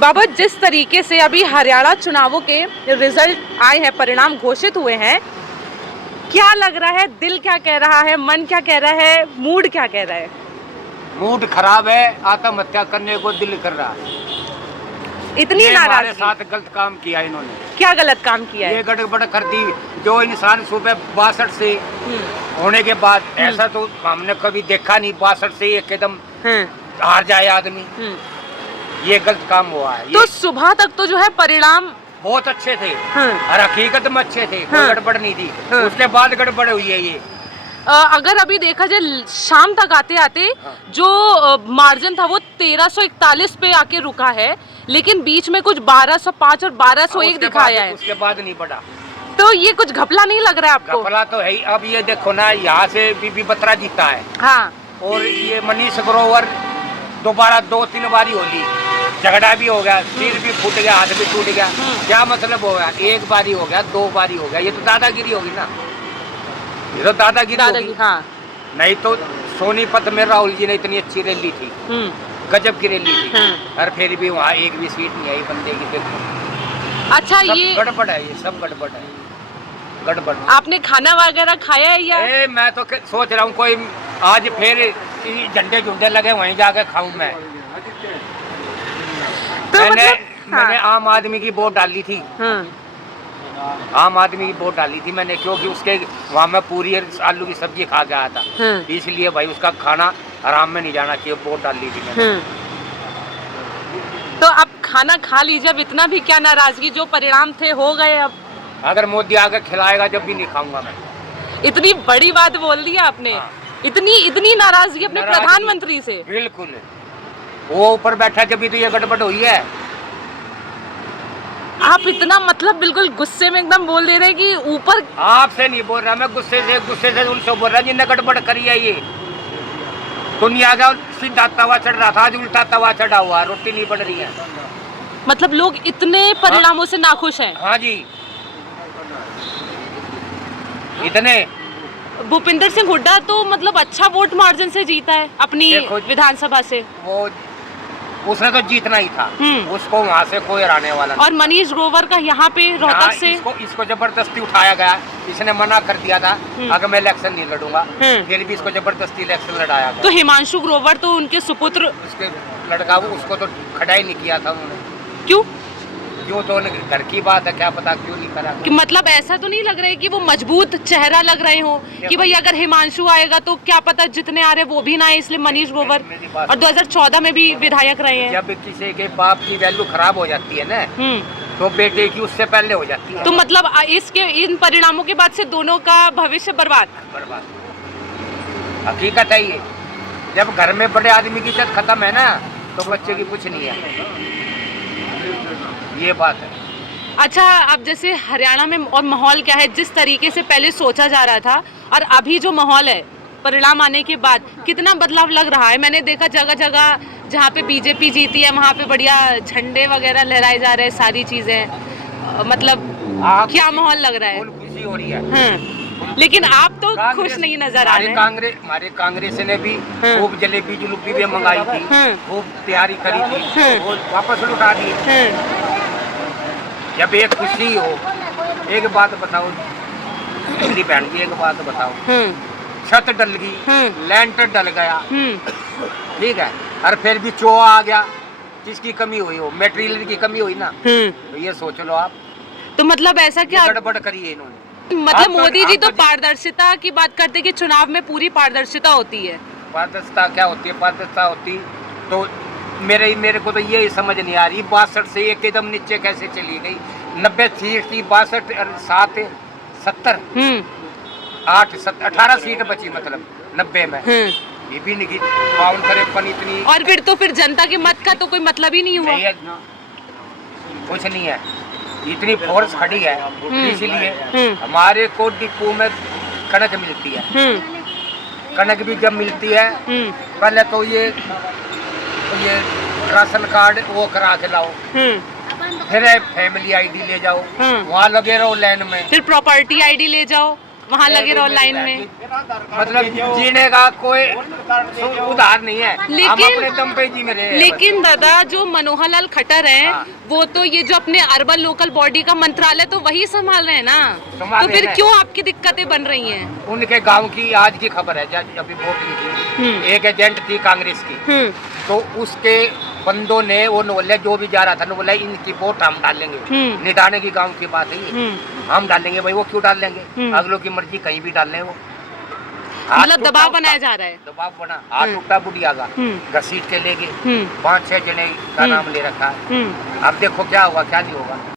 बाबा, जिस तरीके से अभी हरियाणा चुनावों के रिजल्ट आए हैं, परिणाम घोषित हुए हैं, क्या लग रहा है? दिल क्या कह रहा है, मन क्या कह रहा है, मूड क्या कह रहा है? मूड खराब है, आत्महत्या करने को दिल कर रहा है। इतनी हमारे नाराजगी। साथ गलत काम किया इन्होंने। क्या गलत काम किया है? ये गड़बड़ कर दी। जो इंसान सुबह 62 से होने के बाद ऐसा तो हमने कभी देखा नहीं, 62 से एकदम हार जाए आदमी। ये गलत काम हुआ है। तो सुबह तक तो जो है परिणाम बहुत अच्छे थे और हकीकत में अच्छे थे, कोई गड़बड़ नहीं थी। उसके बाद गड़बड़ हुई है ये। अगर अभी देखा जाए शाम तक आते आते जो मार्जिन था वो 1341 पे आके रुका है, लेकिन बीच में कुछ 1205 और 1201 दिखाया है। उसके बाद नहीं बढ़ा। तो ये कुछ घपला नहीं लग रहा है आपको? घपला तो है ही। अब ये देखो ना, यहाँ से बीबी बत्रा जीता है। हाँ। और ये मनीष ग्रोवर दोबारा 2-3 बारी होली, झगड़ा भी हो गया, सिर भी फूट गया, हाथ भी टूट गया। क्या मतलब हो गया? एक बारी हो गया, 2 बारी हो गया। ये तो दादागिरी होगी ना, ये तो दादागिरी होगी। हाँ। नहीं तो सोनीपत में राहुल जी ने इतनी अच्छी रैली थी, गजब की रैली थी, और फिर भी वहाँ एक भी सीट नहीं आई बंदे की। देखो अच्छा, ये गड़बड़ है, ये सब गड़बड़ है, गड़बड़। आपने खाना वगैरह खाया है या? मैं तो सोच रहा हूँ कोई आज फिर झंडे झुंडे लगे वहीं जाके खाऊं मैं। तो मैंने आम आदमी की वोट डाली थी। आम आदमी की वोट डाली थी मैंने, क्योंकि उसके वहाँ मैं पूरी आलू की सब्जी खा के आया था। इसलिए भाई उसका खाना आराम में नहीं जाना चाहिए, वोट डाल ली थी मैंने। तो अब खाना खा लीजिए, अब इतना भी क्या नाराजगी? जो परिणाम थे हो गए। अब अगर मोदी आकर खिलाएगा जब भी नहीं खाऊंगा मैं। इतनी बड़ी बात बोल दी आपने। इतनी नाराजगी अपने प्रधानमंत्री से? बिल्कुल, वो ऊपर बैठा जब भी तो ये गड़बड़ हुई है। आप इतना मतलब बिल्कुल गुस्से में एकदम बोल दे रहे हैं कि ऊपर। आपसे नहीं बोल रहा मैं, गुस्से से उनसे बोल रहा जिनने गड़बड़ करी है। ये दुनिया का सीधा तवा चढ़ रहा था, आज उल्टा तवा चढ़ा हुआ, रोटी नहीं बन रही है। मतलब लोग इतने परिणामों से नाखुश हैं? हाँ जी, इतने। भूपिंदर सिंह हुड्डा तो मतलब अच्छा वोट मार्जिन से जीता है अपनी विधानसभा से। वो उसने तो जीतना ही था, उसको वहाँ से कोई हराने वाला नहीं। और मनीष ग्रोवर का यहाँ पे रोहतक से इसको जबरदस्ती उठाया गया। इसने मना कर दिया था अगर मैं इलेक्शन नहीं लड़ूंगा, फिर भी इसको जबरदस्ती इलेक्शन लड़ाया गया। तो हिमांशु ग्रोवर तो उनके सुपुत्र, उसके लड़का, उसको तो खड़ा ही नहीं किया था उन्होंने। क्यों? क्यों तो घर की बात है, क्या पता क्यों नहीं करा। कि मतलब ऐसा तो नहीं लग रहा है कि वो मजबूत चेहरा लग रहे हो कि भाई अगर हिमांशु आएगा तो क्या पता जितने आ रहे वो भी ना आए, इसलिए मनीष ग्रोवर। और 2014 में भी विधायक रहे हैं। जब किसी के बाप की वैल्यू खराब हो जाती है ना, तो बेटे की उससे पहले हो जाती है। तो मतलब इसके इन परिणामों के बाद से दोनों का भविष्य बर्बाद। हकीकत है ये। जब घर में बड़े आदमी की इज्जत खत्म है ना, तो बच्चे की कुछ नहीं है। ये बात है। अच्छा, अब जैसे हरियाणा में और माहौल क्या है, जिस तरीके से पहले सोचा जा रहा था और अभी जो माहौल है परिणाम आने के बाद, कितना बदलाव लग रहा है? मैंने देखा जगह जगह जहाँ पे बीजेपी जीती है वहाँ पे बढ़िया झंडे वगैरह लहराए जा रहे हैं, सारी चीजें। मतलब क्या माहौल लग रहा है? खुशी हो रही है। लेकिन आप तो खुश नहीं नजर आ रहे हैं। हमारे कांग्रेस ने भी खूब जलेबी जुलूबी भी मंगाई थी, खूब तैयारी करी थी, वो वापस लुटा दी। जब एक खुशी हो, एक बात बताओ मेरी बहन की, एक बात बताओ, छत डल गई, लैंटर डल गया, ठीक है, और फिर भी चोआ आ गया, किसकी कमी हुई हो? मटेरियल की कमी हुई ना। तो ये सोच लो आप। तो मतलब ऐसा क्या गड़बड़ करी है इन्होंने? मतलब मोदी जी तो पारदर्शिता की बात करते हैं कि चुनाव में पूरी पारदर्शिता होती है। पारदर्शिता क्या होती है? पारदर्शिता होती तो मेरे को तो ये समझ नहीं आ रही, 62 से एकदम नीचे कैसे चली गई? 90 सीट थी, 62 7 70 8 18 सीट बची, मतलब 90 में ये भी नहीं, 52-53 इतनी। और फिर जनता के मत का तो कोई मतलब ही नहीं हुआ। कुछ नहीं है, इतनी फोर्स खड़ी है, इसलिए हमारे को डिपो में कणक मिलती है। कणक भी जब मिलती है, पहले तो ये राशन कार्ड वो करा के लाओ, फिर फैमिली आईडी ले जाओ, वहाँ लगे रहो लाइन में, फिर प्रॉपर्टी आईडी ले जाओ, वहाँ लगे रहो लाइन में। मतलब जीने का कोई उधार नहीं है, हम अपने दम पे जी में रहे हैं। लेकिन दादा जो मनोहर लाल खट्टर हैं, हाँ। वो तो ये जो अपने अर्बन लोकल बॉडी का मंत्रालय तो वही संभाल रहे हैं ना, संभाल तो फिर रहे हैं। क्यों आपकी दिक्कतें बन रही हैं? उनके गांव की आज की खबर है, जब अभी वोटिंग थी, एक एजेंट थी कांग्रेस की, तो उसके बंदों ने वो बोले जो भी जा रहा था, बोला इनकी वोट हम डालेंगे, निटाने की गांव की बात है ये, हम डालेंगे। भाई वो क्यों डाल लेंगे, अगलों की मर्जी, कहीं भी डाल लें वो। मतलब दबाव बनाया जा रहा है। दबाव बना, हाथ टूटा बुढ़िया का, घसीट के ले गए, 5-6 जने का नाम ले रखा है। अब देखो क्या होगा क्या नहीं होगा।